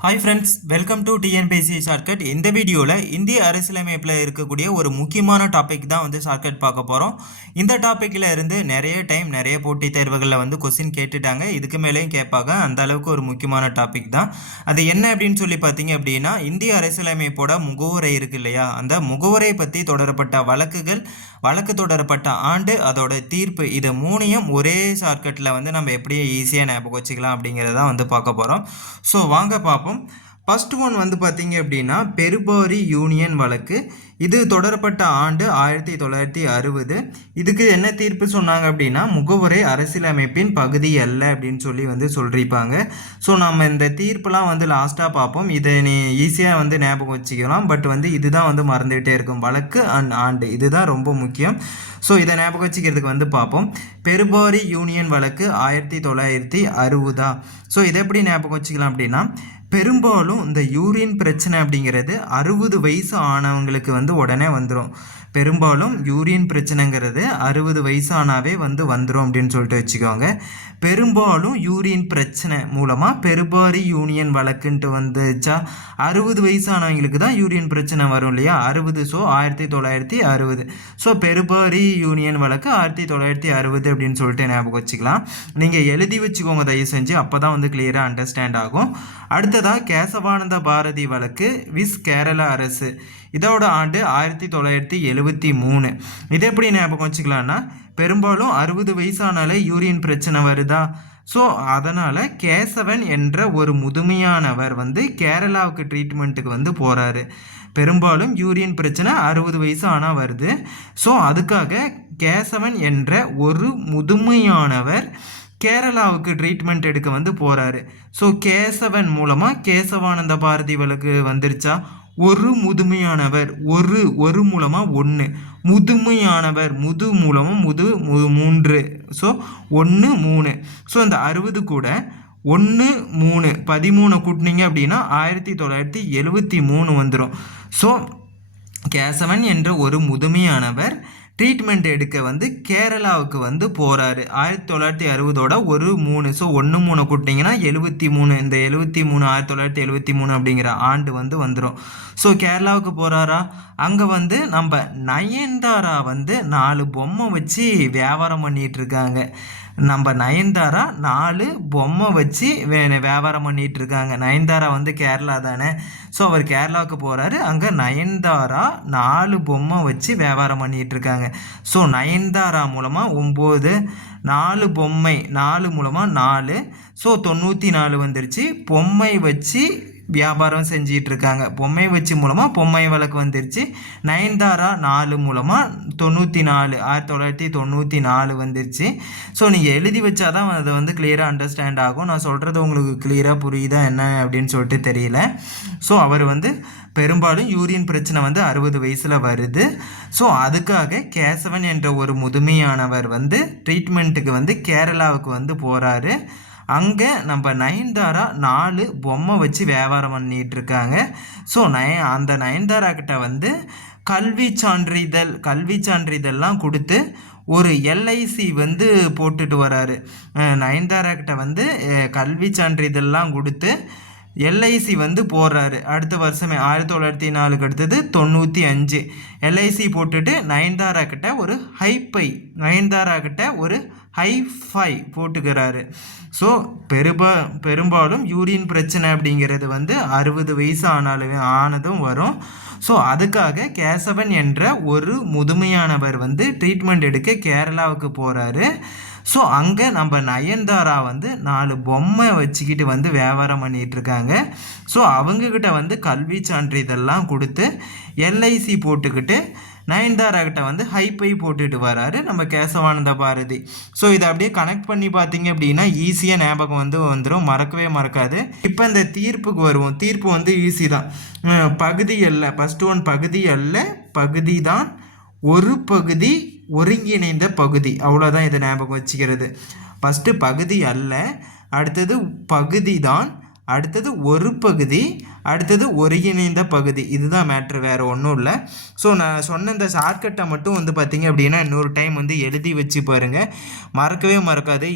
Hi friends welcome to TNPSC shortcut இந்த வீடியோவில் இந்திய அரசியலமைப்பில் இருக்கக்கூடிய ஒரு முக்கியமான டாபிக் தான் வந்து ஷார்ட்கட் பார்க்க போகிறோம் இந்த டாப்பிக்கில் இருந்து நிறைய டைம் நிறைய போட்டித் தேர்வுகளில் வந்து கொஸ்டின் கேட்டுட்டாங்க. இதுக்கு மேலேயும் கேட்பாங்க. அந்த அளவுக்கு ஒரு முக்கியமான டாபிக் தான். அது என்ன அப்படின்னு சொல்லி பார்த்தீங்க அப்படின்னா இந்திய அரசியலமைப்போட முகவுரை இருக்கு இல்லையா? அந்த முகவுரை பற்றி தொடரப்பட்ட வழக்குகள் வழக்கு தொடரப்பட்ட ஆண்டு அதோட தீர்ப்பு இது மூணையும் ஒரே ஷார்ட்கட்டில் வந்து நம்ம எப்படியும் ஈஸியாக ஞாபகம் வச்சுக்கலாம் அப்படிங்கிறதான் வந்து பார்க்க போகிறோம் ஸோ வாங்க பார்ப்போம். ஃபர்ஸ்ட் ஒன் வந்து பார்த்தீங்க அப்படின்னா பெருபாரி யூனியன் வழக்கு. இது தொடரப்பட்ட ஆண்டு ஆயிரத்தி தொள்ளாயிரத்தி அறுபது. இதுக்கு என்ன தீர்ப்பு சொன்னாங்க அப்படின்னா முகவுரை அரசியலமைப்பின் பகுதி அல்ல அப்படின்னு சொல்லி வந்து சொல்லியிருப்பாங்க. ஸோ நம்ம இந்த தீர்ப்புலாம் வந்து லாஸ்ட்டாக பார்ப்போம். இதை நீ ஈஸியாக வந்து ஞாபகம் வச்சுக்கலாம். பட் வந்து இதுதான் வந்து மறந்துகிட்டே இருக்கும். வழக்கு அண்ட் ஆண்டு. இதுதான் ரொம்ப முக்கியம். ஸோ இதை ஞாபகம் வச்சுக்கிறதுக்கு வந்து பார்ப்போம். பெருபாரி யூனியன் வழக்கு ஆயிரத்தி தொள்ளாயிரத்தி அறுபதா? ஸோ இதை எப்படி ஞாபகம் வச்சுக்கலாம் அப்படின்னா பெரும்பாலும் இந்த யூரின் பிரச்சனை அப்படிங்கிறது அறுபது வயசு ஆனவங்களுக்கு வந்து உடனே வந்துடும் பெரும்பாலும் யூரின் பிரச்சனைங்கிறது அறுபது வயசானாவே வந்து வந்துடும் அப்படின்னு சொல்லிட்டு வச்சுக்கோங்க. பெரும்பாலும் யூரின் பிரச்சனை மூலமாக பெருபாரி யூனியன் வழக்குன்ட்டு வந்துச்சா? அறுபது வயசானவங்களுக்கு தான் யூரின் பிரச்சனை வரும் இல்லையா? அறுபது ஸோ ஆயிரத்தி தொள்ளாயிரத்தி அறுபது. ஸோ பெருபாரி யூனியன் வழக்கு ஆயிரத்தி தொள்ளாயிரத்தி அறுபது அப்படின்னு சொல்லிட்டு ஞாபகம் வச்சுக்கலாம். நீங்கள் எழுதி வச்சுக்கோங்க தயவு செஞ்சு. அப்போ தான் வந்து கிளியராக அண்டர்ஸ்டாண்ட் ஆகும். அடுத்ததாக கேசவானந்த பாரதி வழக்கு விஸ் கேரளா அரசு. இதோட ஆண்டு ஆயிரத்தி தொள்ளாயிரத்தி எழுபத்தி மூணு. இது எப்படி ஞாபகம் வச்சுக்கலான்னா பெரும்பாலும் அறுபது வயசானாலே யூரின் பிரச்சனை வருதா? ஸோ அதனால் கேசவன் என்ற ஒரு முதுமையானவர் வந்து கேரளாவுக்கு ட்ரீட்மெண்ட்டுக்கு வந்து போகிறாரு பெரும்பாலும் யூரியன் பிரச்சனை அறுபது வயசு ஆனால் வருது. ஸோ அதுக்காக கேசவன் என்ற ஒரு முதுமையானவர் கேரளாவுக்கு ட்ரீட்மெண்ட் எடுக்க வந்து போகிறாரு ஸோ கேசவன் மூலமாக கேசவானந்த பாரதி வழக்கு வந்துருச்சா? ஒரு முதுமையானவர் ஒரு ஒரு மூலமாக ஒன்று முதுமையானவர் முது மூலமாக முது மு மூன்று. ஸோ ஒன்று மூணு. ஸோ அந்த அறுபது கூட ஒன்று மூணு. பதிமூணு கூட்டினீங்க அப்படின்னா ஆயிரத்தி தொள்ளாயிரத்தி எழுபத்தி மூணு வந்துடும் ஸோ கேசவன் என்ற ஒரு முதுமையானவர் ட்ரீட்மெண்ட் எடுக்க வந்து கேரளாவுக்கு வந்து போகிறாரு ஆயிரத்தி தொள்ளாயிரத்தி அறுபதோட ஒரு மூணு ஸோ ஒன்று மூணு கூட்டிங்கன்னா எழுபத்தி மூணு இந்த எழுபத்தி மூணு ஆயிரத்தி தொள்ளாயிரத்தி எழுபத்தி மூணு அப்படிங்கிற ஆண்டு வந்து வந்துடும் ஸோ கேரளாவுக்கு போகிறாரா அங்கே வந்து நம்ம நயன்தாரா வந்து நாலு பொம்மை வச்சு வியாபாரம் பண்ணிகிட்ருக்காங்க நம்ம நயன்தாரா நாலு பொம்மை வச்சு வே வியாபாரம் பண்ணிகிட்டு இருக்காங்க. நயன்தாரா வந்து கேரளா தானே? ஸோ அவர் கேரளாவுக்கு போகிறாரு அங்கே நயன்தாரா நாலு பொம்மை வச்சு வியாபாரம் பண்ணிகிட்டு இருக்காங்க. ஸோ நயன்தாரா மூலமாக ஒம்பது நாலு பொம்மை நாலு மூலமாக நாலு. ஸோ தொண்ணூற்றி நாலு வந்துருச்சு. பொம்மை வச்சு வியாபாரம் செஞ்சிகிட்டு இருக்காங்க பொம்மை வச்சு மூலமாக பொம்மை வழக்கு வந்துருச்சு. நயன்தாரா நாலு மூலமாக தொண்ணூற்றி நாலு ஆயிரத்தி தொள்ளாயிரத்தி தொண்ணூற்றி நாலு வந்துருச்சு. ஸோ நீங்கள் எழுதி வச்சா தான் அதை வந்து கிளியராக அண்டர்ஸ்டாண்ட் ஆகும். நான் சொல்கிறது உங்களுக்கு கிளியராக புரியுதா என்ன அப்படின்னு சொல்லிட்டு தெரியல. ஸோ அவர் வந்து பெரும்பாலும் யூரின் பிரச்சனை வந்து அறுபது வயசில் வருது. ஸோ அதுக்காக கேசவன் என்ற ஒரு முதுமையானவர் வந்து ட்ரீட்மெண்ட்டுக்கு வந்து கேரளாவுக்கு வந்து போகிறாரு அங்கே நம்ம நயன்தாரா நாலு பொம்மை வச்சு வியாபாரம் பண்ணிகிட்டு இருக்காங்க ஸோ நய அந்த நயன்தாரா கிட்ட வந்து கல்வி சான்றிதழ் கல்வி சான்றிதழ்லாம் கொடுத்து ஒரு எல்ஐசி வந்து போட்டுட்டு வராரு. நயன்தாரா கிட்ட வந்து கல்வி சான்றிதழ்லாம் கொடுத்து எல்ஐசி வந்து போடுறாரு. அடுத்த வருஷமே ஆயிரத்தி தொள்ளாயிரத்தி நாலுக்கு அடுத்தது தொண்ணூற்றி அஞ்சு. எல்ஐசி போட்டுட்டு நயன்தாரா கிட்ட ஒரு ஹைப்பை நயன்தாரா கிட்ட ஒரு ஹைஃபை போட்டுக்கிறாரு. ஸோ பெருபா பெரும்பாலும் யூரின் பிரச்சனை அப்படிங்கிறது வந்து அறுபது வயசு ஆனாலும் ஆனதும் வரும். ஸோ அதுக்காக கேசவன் என்ற ஒரு முதுமையானவர் வந்து ட்ரீட்மெண்ட் எடுக்க கேரளாவுக்கு போகிறாரு ஸோ அங்கே நம்ம நயன்தாரா வந்து நாலு பொம்மை வச்சுக்கிட்டு வந்து வியாபாரம் பண்ணிகிட்டு இருக்காங்க. ஸோ அவங்கக்கிட்ட வந்து கல்வி சான்றிதழ்லாம் கொடுத்து எல்ஐசி போட்டுக்கிட்டு நயன்தாரா கிட்ட வந்து ஹைப்பை போட்டுட்டு வராரு நம்ம கேசவானந்த பாரதி. ஸோ இதை அப்படியே கனெக்ட் பண்ணி பார்த்தீங்க அப்படின்னா ஈஸியாக ஞாபகம் வந்து வந்துடும் மறக்கவே மறக்காது. இப்போ இந்த தீர்ப்புக்கு வருவோம். தீர்ப்பு வந்து ஈஸி தான். பகுதி அல்ல ஃபஸ்ட்டு ஒன் பகுதி அல்ல பகுதி தான் ஒரு பகுதி ஒருங்கிணைந்த பகுதி. அவ்வளோதான் இதை ஞாபகம் வச்சுக்கிறது. ஃபஸ்ட்டு பகுதி அல்ல அடுத்தது பகுதி தான் அடுத்தது ஒரு பகுதி அடுத்தது ஒருங்கிணைந்த பகுதி. இதுதான் மேட்ரு வேறு ஒன்றும் இல்லை. ஸோ நான் சொன்ன இந்த ஷார்ட்கட்டை மட்டும் வந்து பார்த்திங்க அப்படின்னா இன்னொரு டைம் வந்து எழுதி வச்சு பாருங்கள் மறக்கவே மறக்காது.